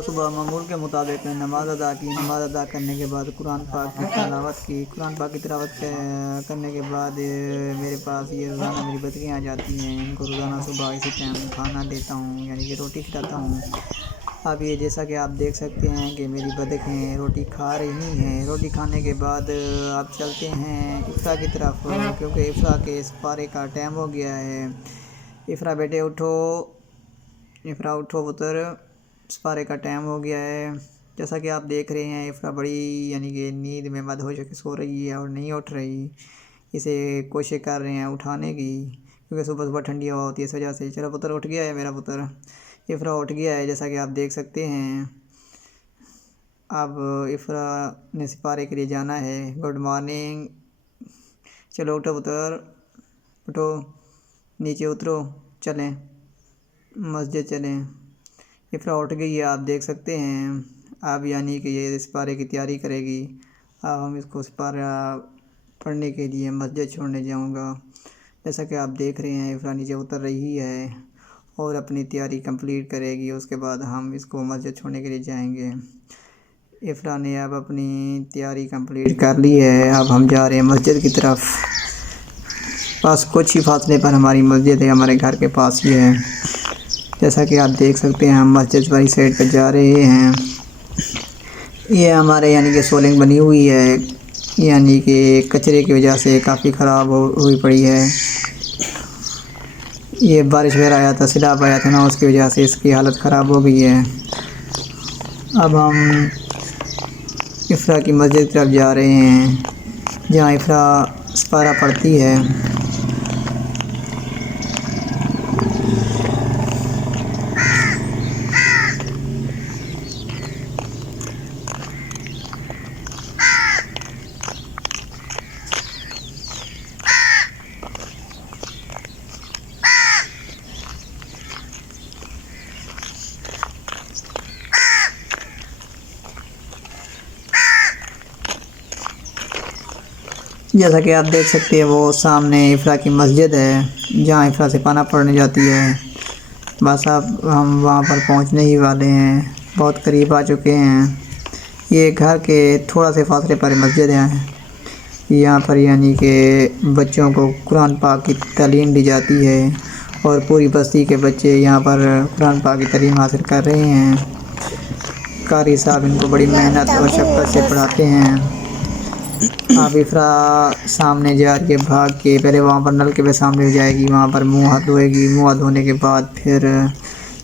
सुबह सुबह मामूल के मुताबिक नमाज अदा की। नमाज अदा करने के बाद कुरान पाक की तिलावत की। कुरान पाक की तिलावत करने के बाद मेरे पास ये रोज़ाना मेरी बकरियाँ आ जाती हैं। इनको रोज़ाना सुबह इसी टाइम खाना देता हूँ, यानी कि रोटी खिलाता हूँ। अब ये जैसा कि आप देख सकते हैं कि मेरी बतखें रोटी खा रही हैं। रोटी खाने के बाद आप चलते हैं इफ्रा की तरफ, क्योंकि इफ्रा के इफ्तार का टाइम हो गया है। इफ्रा बेटे उठो, इफ्रा उठो पुत्र, इफ्तार का टाइम हो गया है। जैसा कि आप देख रहे हैं इफ्रा बड़ी यानी कि नींद में मदहोश होकर सो रही है और नहीं उठ रही। इसे कोशिश कर रहे हैं उठाने की, क्योंकि सुबह सुबह ठंडी हवा होती है इस वजह से। चलो पुत्र, उठ गया है मेरा पुत्र, इफ्रा उठ गया है जैसा कि आप देख सकते हैं। अब इफ्रा ने सिपारे के लिए जाना है। गुड मॉर्निंग, चलो उठो पुत्र, उठो, नीचे उतरो, चलें मस्जिद चलें। इफ्रा उठ गई है, आप देख सकते हैं। अब यानी कि ये सिपारे की तैयारी करेगी। अब हम इसको सिपारा पढ़ने के लिए मस्जिद छोड़ने जाऊंगा। जैसा कि आप देख रहे हैं इफ्रा नीचे उतर रही है और अपनी तैयारी कंप्लीट करेगी। उसके बाद हम इसको मस्जिद छोड़ने के लिए जाएंगे। इफ्रा ने अब अपनी तैयारी कंप्लीट कर ली है। अब हम जा रहे हैं मस्जिद की तरफ। बस कुछ ही फासले पर हमारी मस्जिद है, हमारे घर के पास ही है। जैसा कि आप देख सकते हैं हम मस्जिद वाली साइड पर जा रहे हैं। ये हमारे यानी कि सोलिंग बनी हुई है, यानी कि कचरे की वजह से काफ़ी ख़राब हुई पड़ी है। ये बारिश वगैरह आया था, सैलाब आया था ना, उसकी वजह से इसकी हालत ख़राब हो गई है। अब हम इफ्रा की मस्जिद की तरफ जा रहे हैं, जहाँ इफ्रा सिपारा पढ़ती है। जैसा कि आप देख सकते हैं वो सामने इफ्रा की मस्जिद है, जहाँ इफ्रा सिपाना पढ़ने जाती है। बस अब हम वहाँ पर पहुँचने ही वाले हैं, बहुत करीब आ चुके हैं। ये घर के थोड़ा से फासले पर मस्जिद है। यहाँ पर यानी कि बच्चों को कुरान पाक की तालीम दी जाती है और पूरी बस्ती के बच्चे यहाँ पर कुरान पाक की तालीम हासिल कर रहे हैं। कारी साहब इनको बड़ी मेहनत और शफ़क़त से पढ़ाते हैं। अब इफ्रा सामने जा रही है भाग के, पहले वहाँ पर नलके पे सामने जाएगी, वहाँ पर मुँह हाथ धोएगी। मुँह हाथ धोने के बाद फिर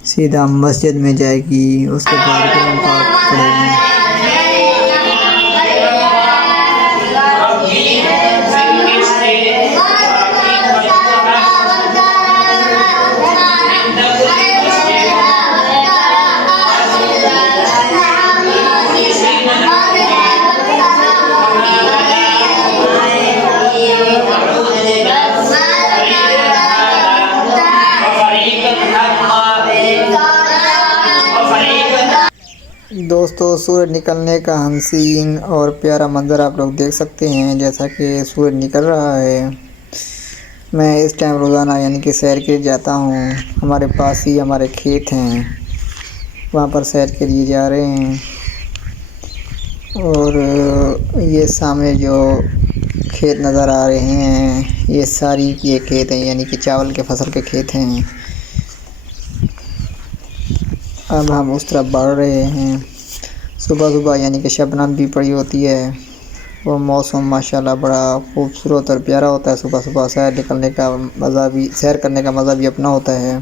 सीधा मस्जिद में जाएगी। उसके बाद कुरान पाक पढ़ेगी। दोस्तों, सूरज निकलने का हसीन और प्यारा मंज़र आप लोग देख सकते हैं। जैसा कि सूरज निकल रहा है, मैं इस टाइम रोज़ाना यानी कि सैर के लिए जाता हूँ। हमारे पास ही हमारे खेत हैं, वहाँ पर सैर के लिए जा रहे हैं। और ये सामने जो खेत नज़र आ रहे हैं, ये सारी ये खेत हैं, यानी कि चावल के फसल के खेत हैं। अब हम उस तरफ बढ़ रहे हैं। सुबह सुबह यानी कि शबनम भी पड़ी होती है। वो मौसम माशाल्लाह बड़ा खूबसूरत और प्यारा होता है। सुबह सुबह सैर करने का मज़ा भी अपना होता है।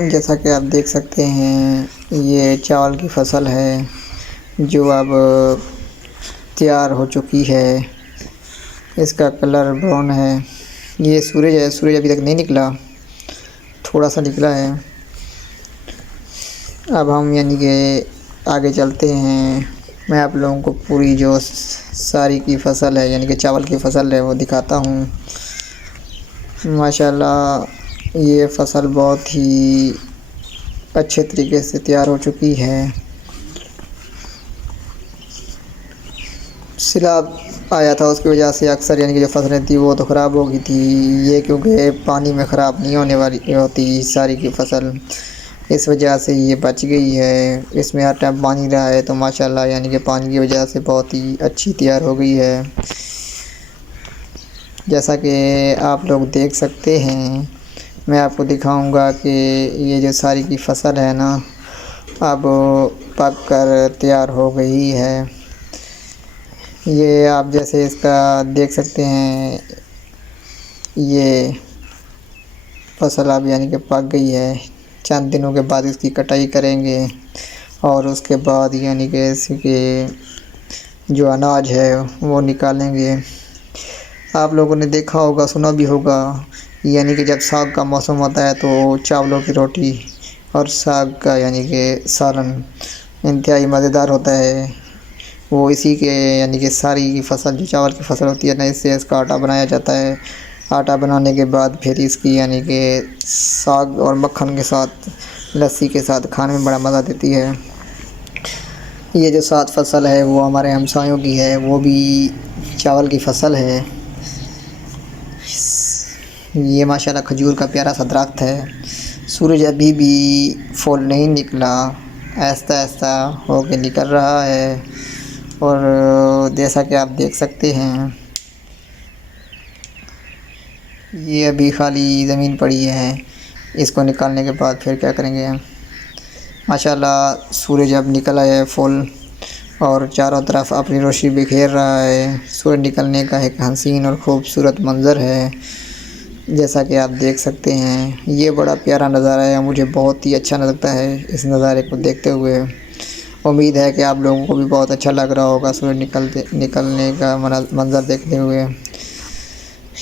जैसा कि आप देख सकते हैं, ये चावल की फसल है जो अब तैयार हो चुकी है। इसका कलर ब्राउन है। ये सूरज है, सूरज अभी तक नहीं निकला, थोड़ा सा निकला है। अब हम यानी कि आगे चलते हैं। मैं आप लोगों को पूरी जो सारी की फ़सल है, यानी कि चावल की फ़सल है, वो दिखाता हूँ। माशाल्लाह ये फ़सल बहुत ही अच्छे तरीके से तैयार हो चुकी है। सैलाब आया था, उसकी वजह से अक्सर यानी कि जो फसलें थी वो तो ख़राब हो गई थी। ये क्योंकि पानी में ख़राब नहीं होने वाली होती सारी की फसल, इस वजह से ये बच गई है। इसमें हर टाइम पानी रहा है तो माशाल्लाह यानी कि पानी की वजह से बहुत ही अच्छी तैयार हो गई है। जैसा कि आप लोग देख सकते हैं, मैं आपको दिखाऊंगा कि ये जो सारी की फसल है ना, अब पक कर तैयार हो गई है। ये आप जैसे इसका देख सकते हैं, ये फसल अब यानी कि पक गई है। चंद दिनों के बाद इसकी कटाई करेंगे और उसके बाद यानी कि इसके जो अनाज है वो निकालेंगे। आप लोगों ने देखा होगा, सुना भी होगा, यानी कि जब साग का मौसम होता है तो चावलों की रोटी और साग का यानी कि सालन इंतहाई मज़ेदार होता है। वो इसी के यानी कि सारी की फसल जो चावल की फसल होती है ना, इससे इसका आटा बनाया जाता है। आटा बनाने के बाद फिर इसकी यानी कि साग और मक्खन के साथ, लस्सी के साथ खाने में बड़ा मज़ा देती है। ये जो 7 फसल है वो हमारे हमसायों की है, वो भी चावल की फसल है। ये माशाल्लाह खजूर का प्यारा सा दरख्त है। सूरज अभी भी फुल नहीं निकला, ऐसा ऐसा होके निकल रहा है। और जैसा कि आप देख सकते हैं, ये अभी खाली ज़मीन पड़ी है। इसको निकालने के बाद फिर क्या करेंगे। माशाल्लाह सूरज अब निकल आया है फुल और चारों तरफ अपनी रोशनी बिखेर रहा है। सूरज निकलने का एक हसीन और ख़ूबसूरत मंज़र है, जैसा कि आप देख सकते हैं। ये बड़ा प्यारा नज़ारा है, मुझे बहुत ही अच्छा लगता है इस नज़ारे को देखते हुए। उम्मीद है कि आप लोगों को भी बहुत अच्छा लग रहा होगा सूरज निकलने का मंज़र देखते हुए।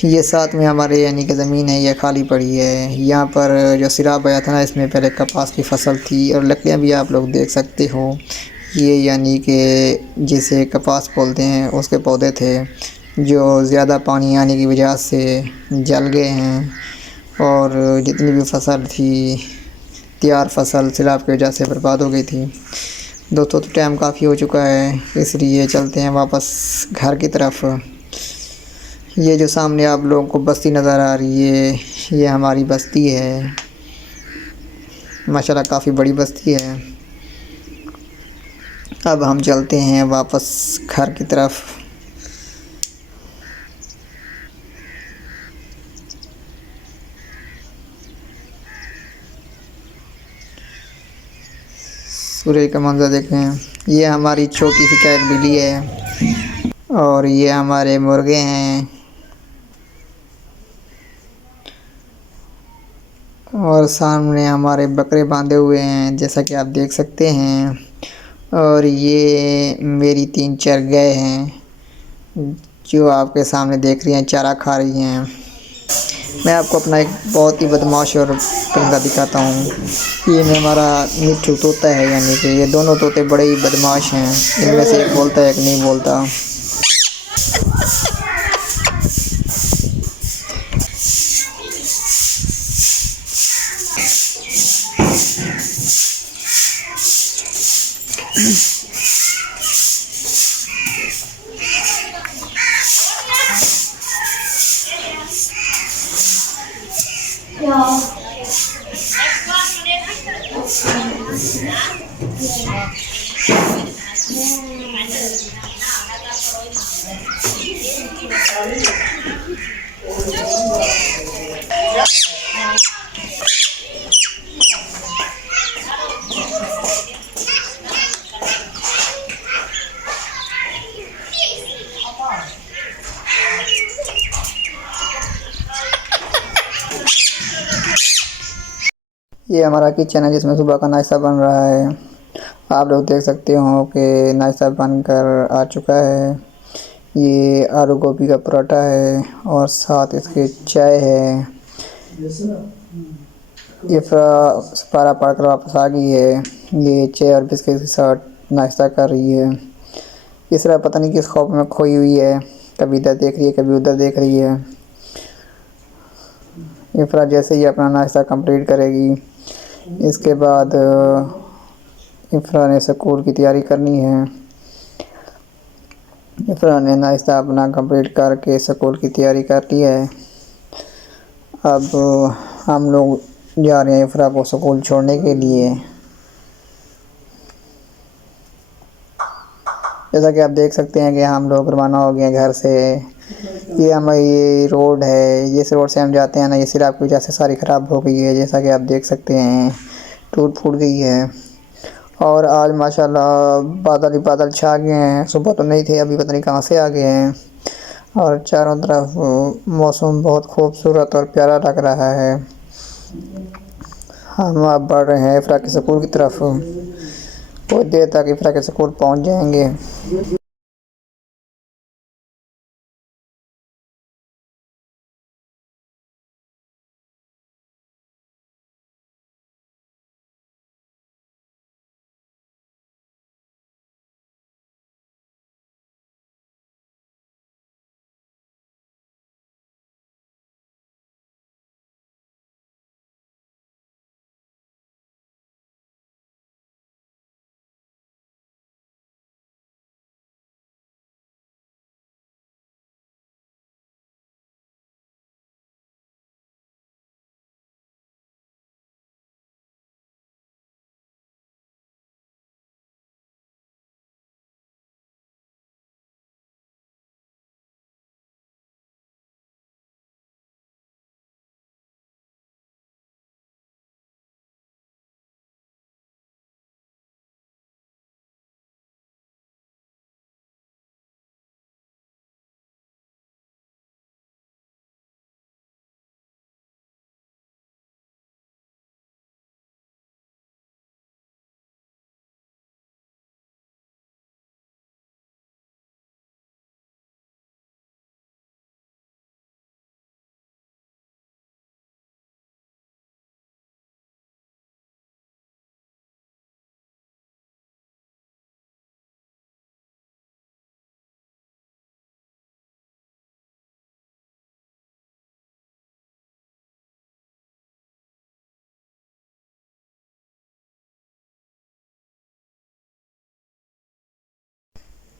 ये साथ में हमारे यानी कि ज़मीन है, ये खाली पड़ी है। यहाँ पर जो सिराब आया था ना, इसमें पहले कपास की फसल थी और लकड़ियाँ भी आप लोग देख सकते हो। ये यानी कि जिसे कपास बोलते हैं उसके पौधे थे, जो ज़्यादा पानी आने की वजह से जल गए हैं। और जितनी भी फसल थी, तैयार फसल सैलाब की वजह से बर्बाद हो गई थी। दोस्तों तो टाइम काफ़ी हो चुका है, इसलिए चलते हैं वापस घर की तरफ। ये जो सामने आप लोगों को बस्ती नज़र आ रही है, ये हमारी बस्ती है। माशाल्लाह काफ़ी बड़ी बस्ती है। अब हम चलते हैं वापस घर की तरफ। सूरज का मंजर देखें। ये हमारी छोटी सी कैट बिल्ली है और ये हमारे मुर्गे हैं और सामने हमारे बकरे बांधे हुए हैं, जैसा कि आप देख सकते हैं। और ये मेरी 3-4 गाय हैं जो आपके सामने देख रही हैं, चारा खा रही हैं। मैं आपको अपना एक बहुत ही बदमाश और परिंदा दिखाता हूँ। ये हमारा मिट्ठू तोता है, यानी कि ये दोनों तोते बड़े ही बदमाश हैं। इनमें से एक बोलता है, एक नहीं बोलता। ये हमारा किचन है जिसमें सुबह का नाश्ता बन रहा है। आप लोग देख सकते हो कि नाश्ता बनकर आ चुका है। ये आलू गोभी का पराठा है और साथ इसके चाय है। ये पारा पढ़कर वापस आ गई है। ये चाय और बिस्किट के साथ नाश्ता कर रही है। इस तरह पता नहीं किस खौफ में खोई हुई है, कभी इधर देख रही है कभी उधर देख रही है। इफ़रा जैसे ही अपना नाश्ता कंप्लीट करेगी, इसके बाद इफ़रा ने स्कूल की तैयारी करनी है। इफ़रा ने नाश्ता अपना कंप्लीट करके स्कूल की तैयारी कर ली है। अब हम लोग जा रहे हैं इफ़रा को स्कूल छोड़ने के लिए। जैसा कि आप देख सकते हैं कि हम लोग रवाना हो गए हैं घर से। ये हमारी रोड है, जिस रोड से हम जाते हैं ना, ये सिराब की वजह से सारी ख़राब हो गई है। जैसा कि आप देख सकते हैं टूट फूट गई है। और आज माशाल्लाह बादल ही बादल छा गए हैं। सुबह तो नहीं थे, अभी पता नहीं कहाँ से आ गए हैं। और चारों तरफ मौसम बहुत खूबसूरत और प्यारा लग रहा है। हम अब बढ़ रहे हैं इफ़रा के स्कूल की तरफ। कुछ देर तक इफ़रा के स्कूल पहुँच जाएंगे।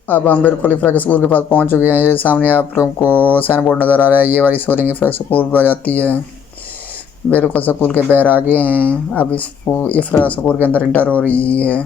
अब हम बिल्कुल इफ़रा के स्कूल के पास पहुंच चुके हैं। ये सामने आप लोगों को साइन बोर्ड नज़र आ रहा है। ये वाली सोलिंग इफ़रा स्कूल पर जाती है। बिल्कुल स्कूल के बाहर आ गए हैं। अब इस इफ़रा स्कूल के अंदर इंटर हो रही है।